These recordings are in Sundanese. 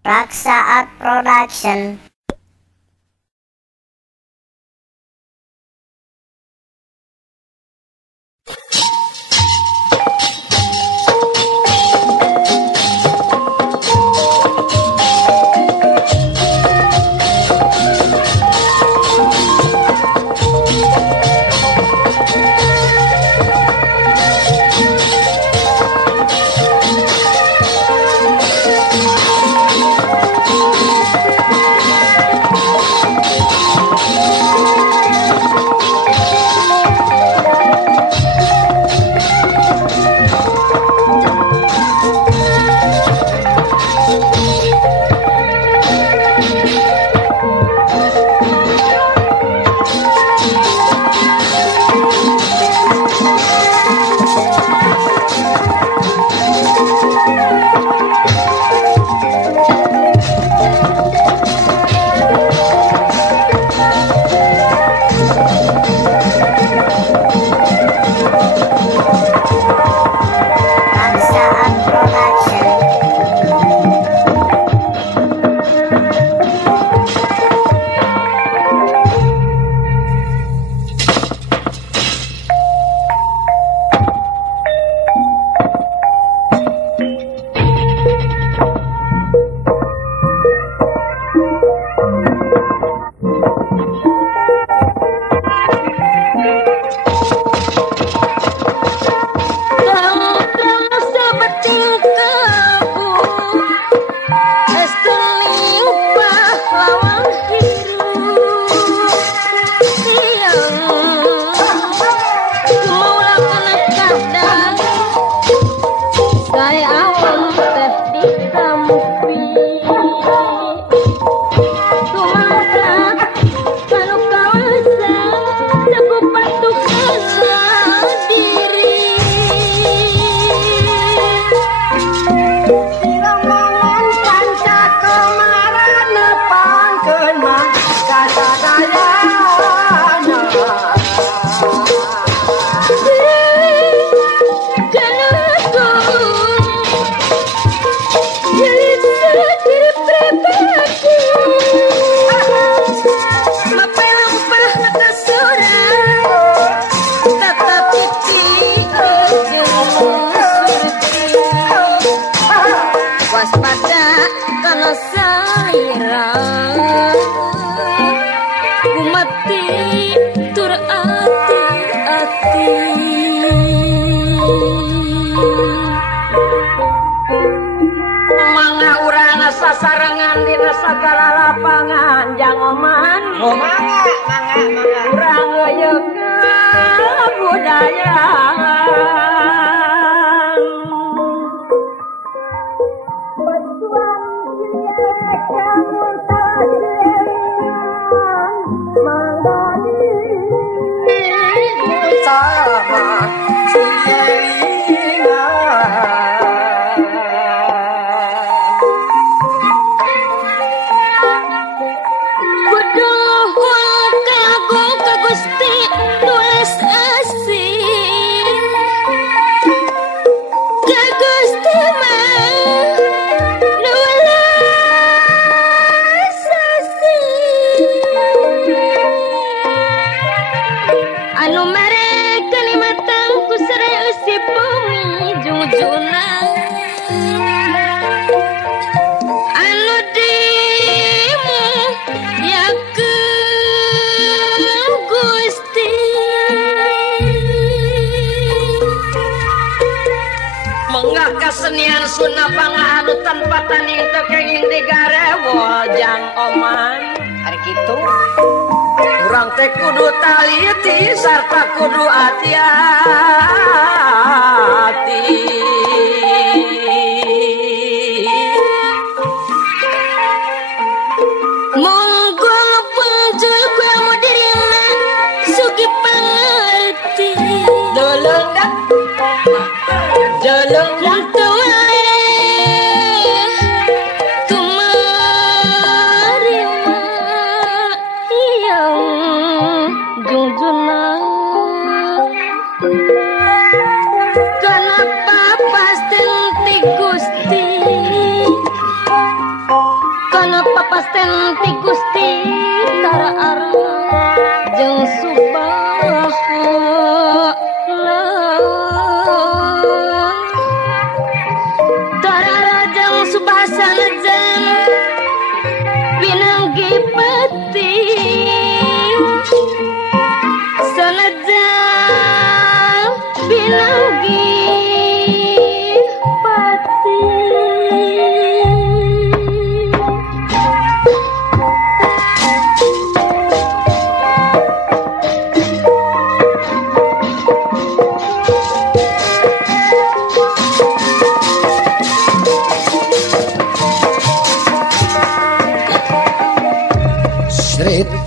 Raksa Art Production. Sasarangan dina segala lapangan jang oman urang ngeuyekeun budaya kesenian Sunda Pangaharu tanpa taning tekenging digarewol jang oman ari kitu urang teh kudu taliti sarta kudu hati-hati monggo penjul kamu dirina sugi pangerti dolong dah dolong kenapa pas ti Gusti Pitara arna jeung subaha Tarara jeung subaha sanajan pinanggi pati sanajan pinanggi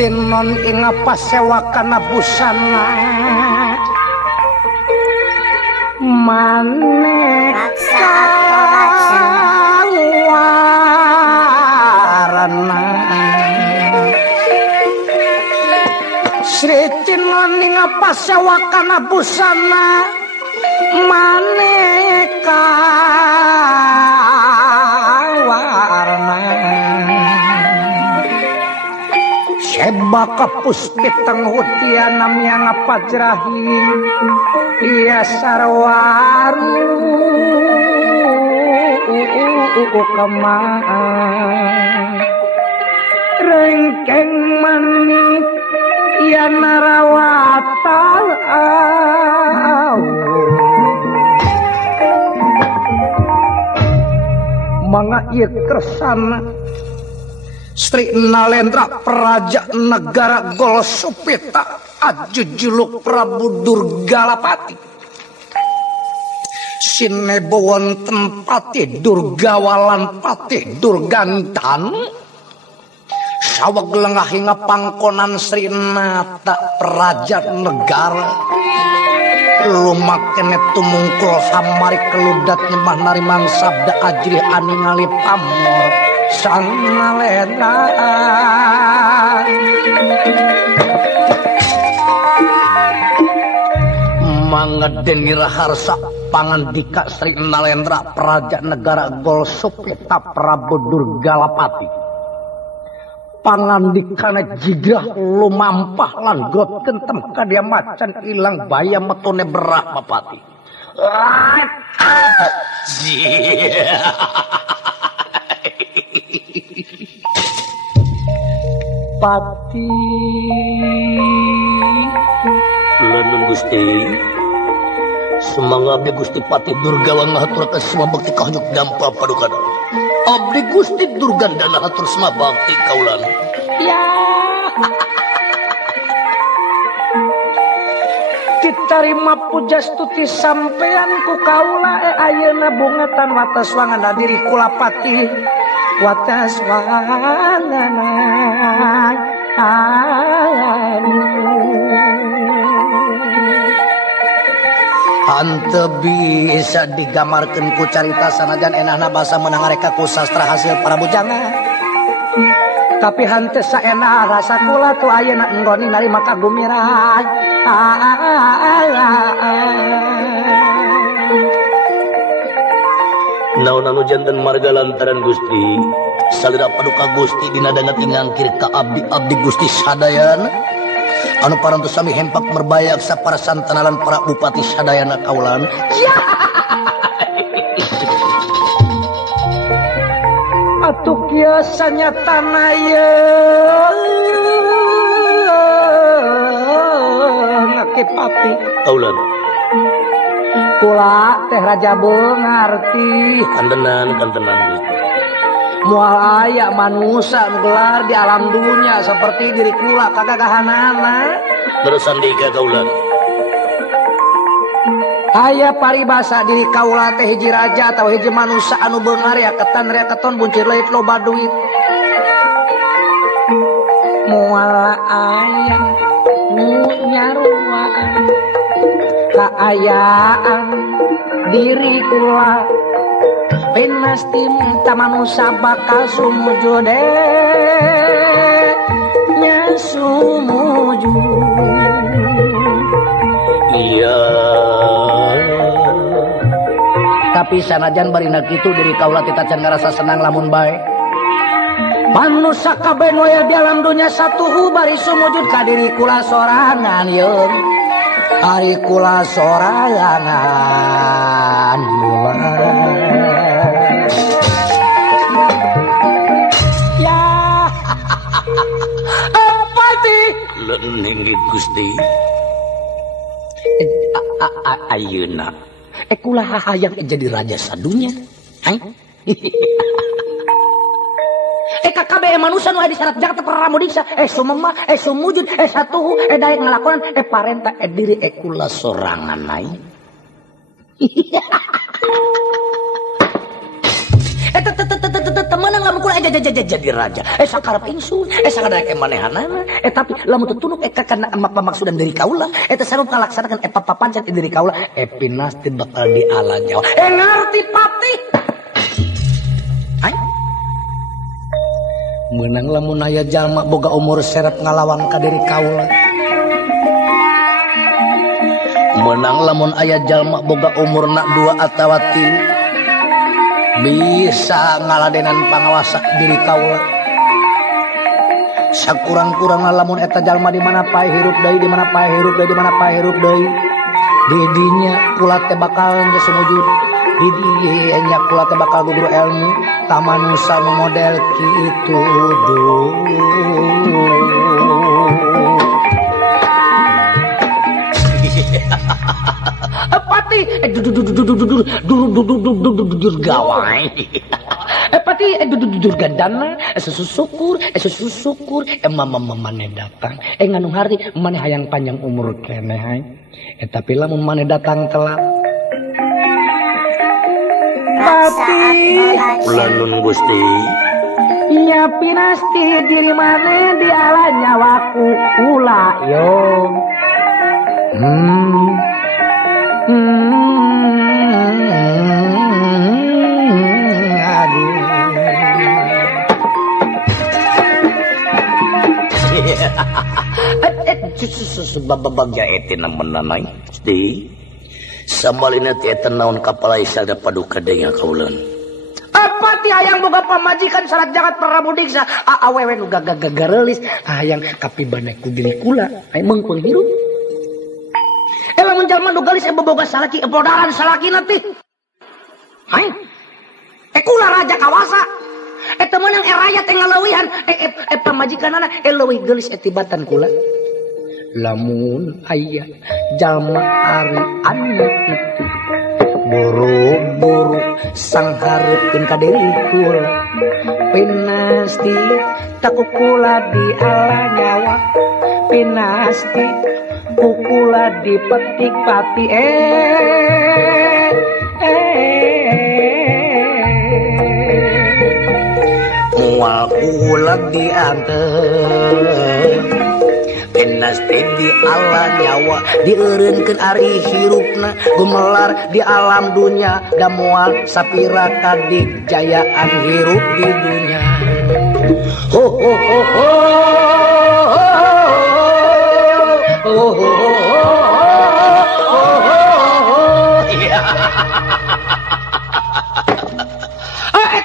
non ing pasewakana busana maneka warna Sri non ing pasewakana busana maneka warna Sebaka puspitang hutiana miang pajrahi iya sarwaru kamaan rengkeng manik iya narawatal manga iya kersana Sri Nalendra Praja Negara Golsupita Ajujuluk Prabu Durgalapati Sinebo wonten pati Durgawalan pati Durgantan saweg lengahing pangkonan Sri Nata Praja Negara lumakene tumungkul hamari keludat nyembah narimang sabda ajri aningali pamor Sang Nalendra mangedeni raharsa pangandika Sri Nalendra Praja Negara Golsupita Prabu Durgalapati pangandikana jigrah lumampah lan grot kentem kadia macan ilang baya metone berah mapati Pati Lanun Gusti Semangga abdi Gusti Pati Durgawan ngahaturaken semua bakti kahanyuk dampa padukana abdi Gusti Durgandana hatur semua bakti kaulan ya ditarima puja stuti sampean ku kaula ayeuna bungetan wates wangana diri kula Pati wates wangana hante bisa digamarkeun ku carita sanajan enahna basa meunang reka ku sastra hasil para bujanga tapi hante saenah rasa kula tu ayeuna enggoni narima kagumiran naon anu janten marga lantaran Gusti salira paduka Gusti dina dana tingangkir ka abdi Gusti sadayana anu parantos sami hempak merbayak sapara santanalan para bupati sadayana kaulan ya atuh biasanya tanah ye ngake Pati kaulan kula teh raja bengarti kantenan moal aya manusia gelar di alam dunia seperti diri kula kagagahanana terusan dika kaulan aya paribasa diri kaula teh hiji raja atau hiji manusia anu beungar ya keton buncir leut loba duit moal aya nu nyaruaan kaayaan diri kula penasti minta manusia bakal sumuju nya sumuju iya tapi sanajan barina kitu diri kaula tita can ngarasa senang lamun bae manusia kabeh nu aya di alam dunya satuhu bari sumujud ka diri kula sorangan yeung ari kula sorangan ya pati lening Gusti ayeuna kula hayang jadi raja sadunya kakabeh manusia nu aya di syarat jagat Pramodiksa sumema sumujud satuhu daek ngalakonan parenta diri kula sorangan ai temenang lamun kula jadi raja sakarep ingsun sakadaek manehanana tapi lamun tutunuk kana pamaksudan dari kaula eta sareng ngalaksanakeun papancan diri kaula pinasti bakal diala Jawa ngarti pati ai menang lamun aya jalma boga umur serep ngalawan ka diri kaula menang lamun aya jalma boga umurna 2 atawa 3 bisa ngaladenan pangawasa diri kaula sakurang-kurang lamun eta jalma di mana pae hirup deui di mana pae hirup deui di mana pae hirup deui di dinya kula teh bakal sumujud di dinya kula teh bakal guguru ilmu tamanusa nu model kitu pati dur gawai pati dur gandana susukur mane datang nganu hari mane hayang panjang umur keneh tapi lamun mane datang telat pati ulanun Gusti nya pinasti diri mane di ala nyawaku kula yo aduh babagja etina menanai Gusti sambalina teh eta naon kapalai sada paduka deui kauleun apa ti hayang boga pamajikan syarat jagat Pramodiksa awewe nu gagarelis hayang kapibane ku diri kula aya mengkun hirup lamun jalma nu galis boboga salaki bodaran salakina teh hai kula raja kawasa eta meunang rakyat teh ngaleuwihan pamajikanana leuwih geulis tibatan kula lamun aya jalma ari anu itu buru-buru sanghareukeun ka diri kula pinasti takukula di ala nyawa pinasti kukula dipetik pati mual kula diantep pinasti di ala nyawa dieureunkeun ari hirupna gumelar di alam dunya da moal sapira kadigjayaan hirup di dunya ho ho ho ho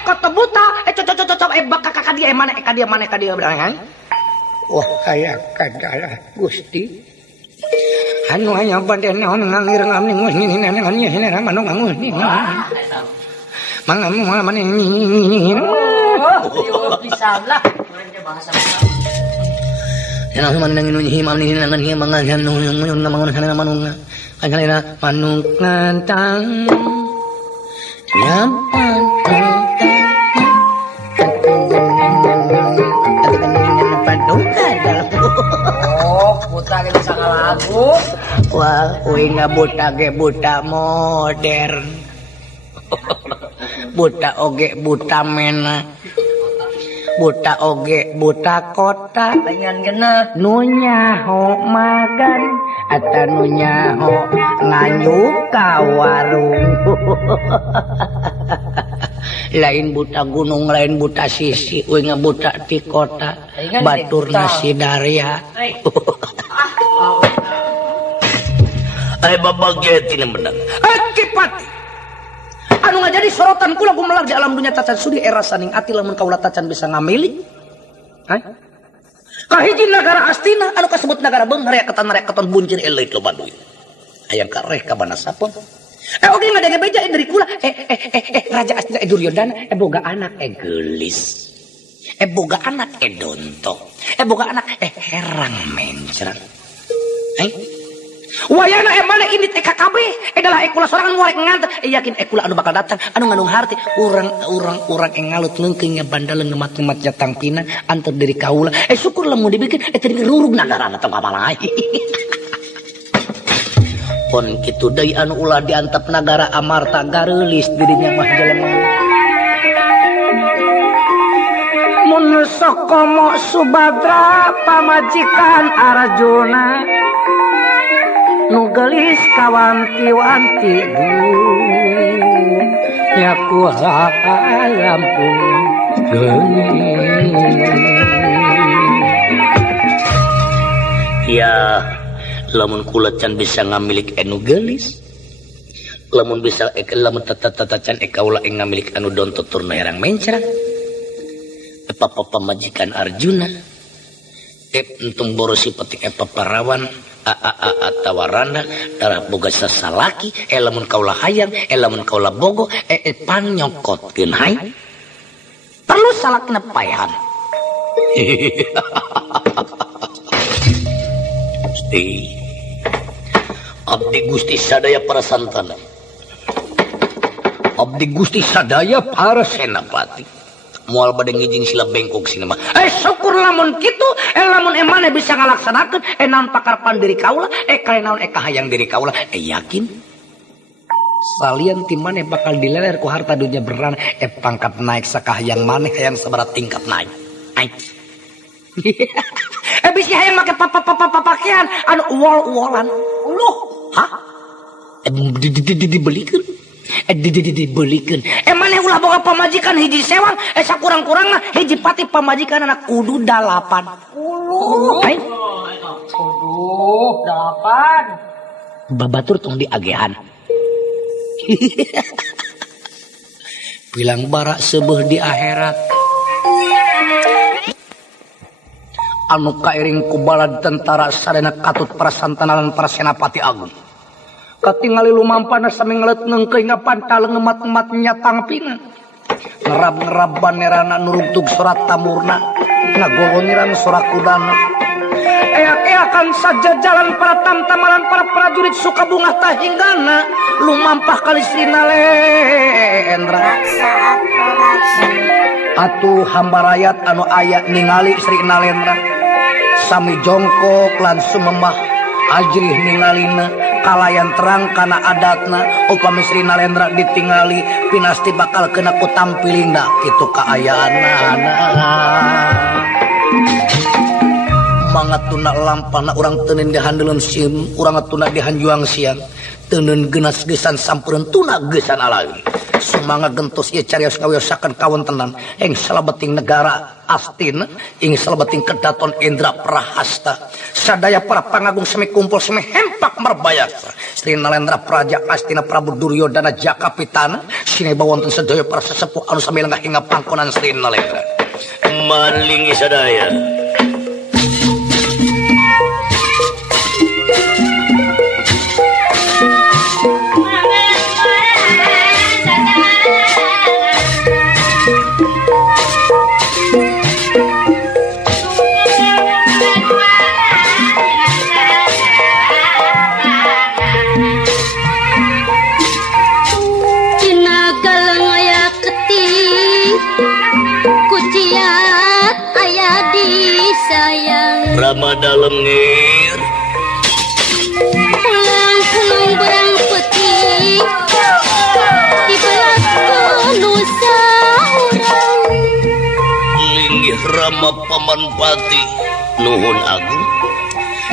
kota buta bakal dia berang wah kayak kadala Gusti anu hanya badan naon ngangir ngamning ini nengannya ini manu ngangun ni mangamu mana ini bisa lah bahasa yang mana nangin himam ni nangan himam ngan nun namangun kana manung kangalina manung ngantang nyampan buta ge bisa ngalagu wah uing buta ge buta modern buta oge buta mena buta oge buta kota dengan genah nu nyaho magan ata nu nyaho nganyuk ka warung lain buta gunung lain buta sisi uing buta di kota batur nasi daria babageti bener kipati anu ngajadi sorotan kula gumelar di alam dunya tacan sudi era saning ati lamun kaula tacan bisa ngamili Kahiji negara Astina anu kasebut negara Beung reketan buncir elit lo Baduy. Hayang kareh ka banasapun. Oge ngadenge beja dari kula. Raja Astina Duryodana boga anak gelis. Boga anak donto. Boga anak herang mencrang. Wayana mana ini TKKB adalah ekula sorangan ngorek nganter yakin ekula anu bakal datang anu ngandung harti urang ngalut leungkeung bandal ngemat-ngemat jatang pina antar dari kaula syukur lamun dibikin tadi rurug nagarana tong kamalai pon kitu deui anu ulah diantep nagara amarta gareulis dirinya mah jelema mun sokomo Subadra pamajikan Arjuna nu gelis kawanti-wanti nyaku lampung geuning ya lamun kula can bisa ngamilik anu gelis lamun bisa lamun tata can kaula ngamilik anu don tuturna herang mencrang papa majikan Arjuna entung borosi petik paparawan tawarana darah boga sasalaki lamun kaula hayang lamun kaula bogo pan nyokotkeun hay perlu salakna paehan abdi Gusti sadaya para santana abdi Gusti sadaya para senapati moal bade ngijing sila bengkok sini mah syukur lamun kitu lamun emane bisa ngalaksanakeun naon pakarpan diri kaula kalenaon kahayang diri kaula yakin salian ti maneh bakal dileler ku harta dunia berana pangkat naik sakahayang maneh hayang sabarat tingkat naik bisa hayang make pakaian anu uol-uolan dibelikeun dibelikeun maneh ulah boga pamajikan hiji sewang sakurang-kurang mah hiji pati pamajikan anak kudu 8 kudu 8 babatur tong diagehan bilang bara seubeuh di akhirat anu kairing ku balad tentara sadana katut para santana lan para senapati agung katingali lumampana sami ngeuleut neungkeuy ngapantal ngemat-ngemat nyatang pina ngerab-ngerab banerana nurugtug surat tamurna ngagolongiran surat kudana eak-eakan saja jalan para tamtamalan para prajurit Sukabungah tahinggana lumampah kali Sri Nalendra atuh hamba rakyat anu aya ningali Sri Nalendra sami jongkok langsung memah ajrih ningalina kalayan terang kana adatna upami Sri Nalendra ditingali pinasti bakal kena ku tampilinda kitu kaayaanna mangatuna lampana urang teuneun dihandeuleun sim urang atuna dihanjuang siang teuneun genas gesan sampureun tuna gesan alagi sumangga gentos ieu carios ngawiosakeun kawontenan ing salabeting negara Astina ing salabeting kedaton Indra Prahasta sadaya para pangagung semi kumpul semi hempak merbayasa Sri Nalendra Praja Astina Prabu Duryodana Jakapitana sineba wonten sedaya para sesepuh anu sami lenggah hingga pangkonan Sri Nalendra malingi sadaya Rama dalem ngir pulang pulung berang putih di belas nusa urang linggih Rama Pamanpati nuhun agung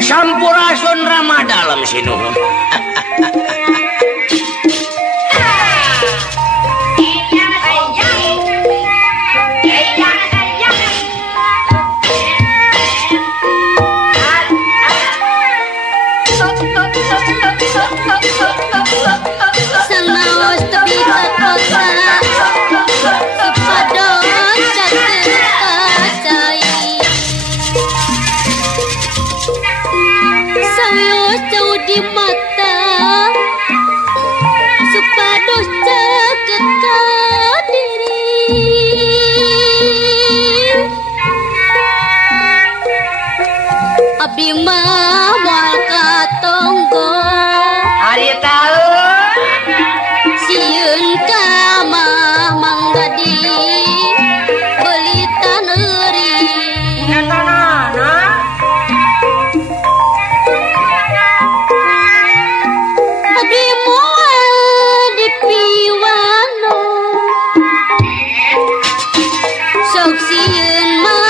sampurasun Rama dalem sinuhun Kepadon catur kacai abdi mah moal katonggo Ari tahu sieun ka mah mangga di belitan euring abdi moal dipiwano sok sieun mah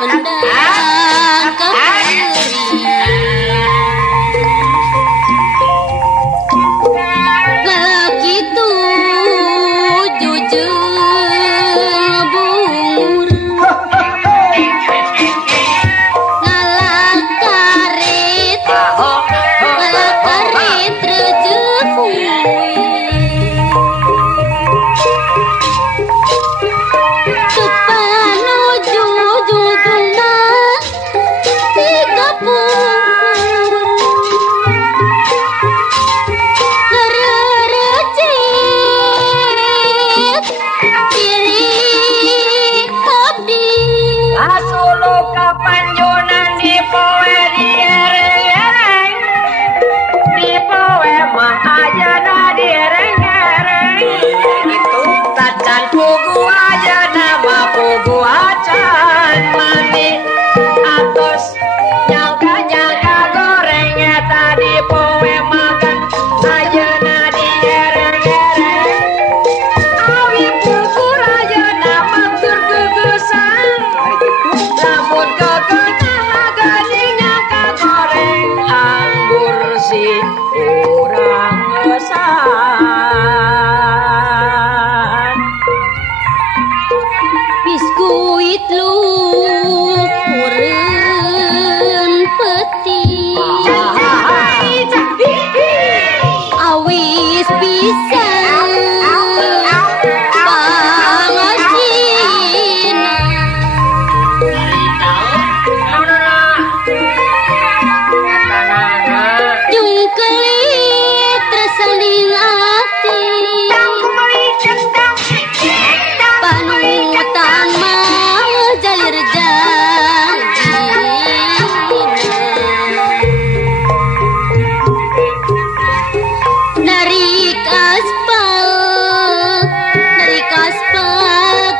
mendang ka euring lalaki tu jujur bungur ngalakarit rejek Supanuju judulna tiga puluh ngerecit diri abdi Asulu kapanjunan di poe diereng di poe mah ajana diereng itu tacan pugu aja nama pugu acan mani atos nyangka gorengnya tadi poe makan ajana diereng awi pugu aja nama tergegesan rambut kekenang gadinya kagoreng anggur si urang ngesan biskuit luhureun peti awis pisan pangasina jungkelit terseling ati panutan mah jalir janjina narik aspal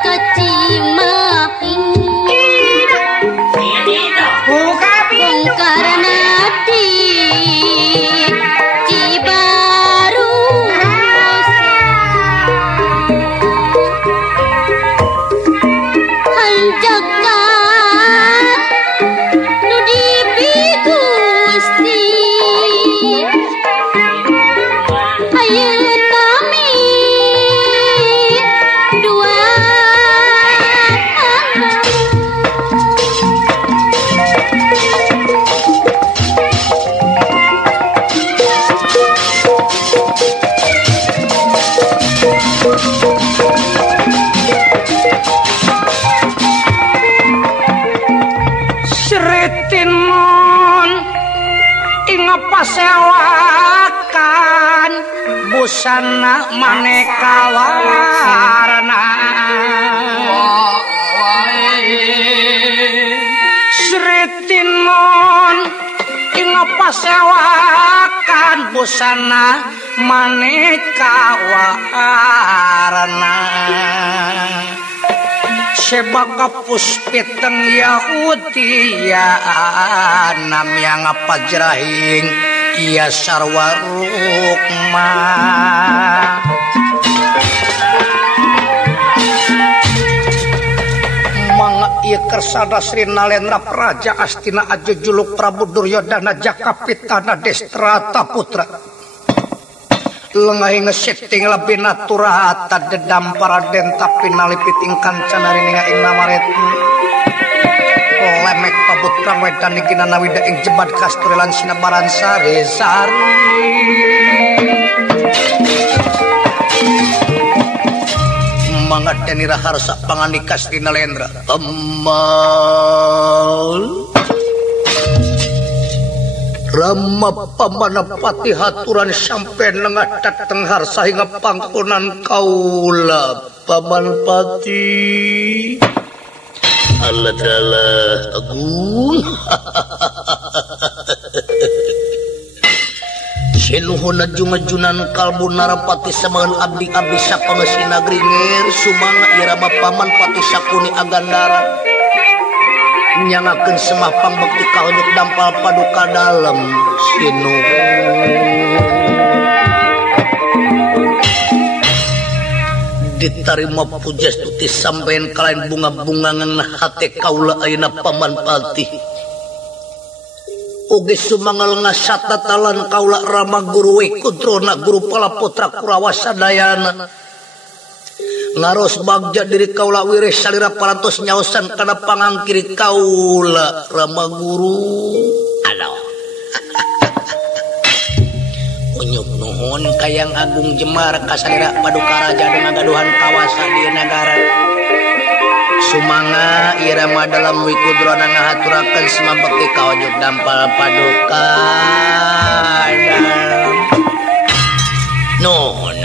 ke Cimahi bongkar nadi Cibarusah hanjakan nu dibigusti ayeuna nami dua anak Sritinun inga pasewakan busana maneka warna Sritinun inga pasewakan busana maneka warna sebaka puspiteng Yahudi ya nam yang pajrahing iya sarwa rukma mangga ieu kersana Sri Nalendra Praja Astina Ajujuluk Prabu Duryodana Jakapitana Destrata Putra lengahing setting lebih natural tak dedam paraden tapi nalipiting kancana rininga ing namaret lemek pabutrang wedan iki nawida ing jebat kasturilan sinebaran sari mangadeni raharsa panganika Sri Nalendra temal Rama pamanapati haturan sampai nengah dateng harsa hingga pangkunan kaula pamanpati Allah agung Sinuhun najung-ajunan kalbu narapati samahan abdi-abdi sapangesi nagri ngir sumanga irama paman pati sakuni agandara nyangakeun semah pangbekti kahonyuk dampal paduka dalem sinuhun ditarima pujas tuti sampean kalain bunga-bunga ngana hate kaula ayeuna paman pati oge sumangal ngasata talan kaula rama guru wekudrona guru palaputra Kurawa sadayana ngaros bagja diri kaula wireh salira parantos nyaosan kana pangangkiri kaula rama guru aduh unyuk nuhun kayang agung jemar kasalira paduka raja dengan gaduhan kawasa di negara sumanga irama dalam wikudrona ngahaturakeun semabekti kaonyuk dampal paduka nuhun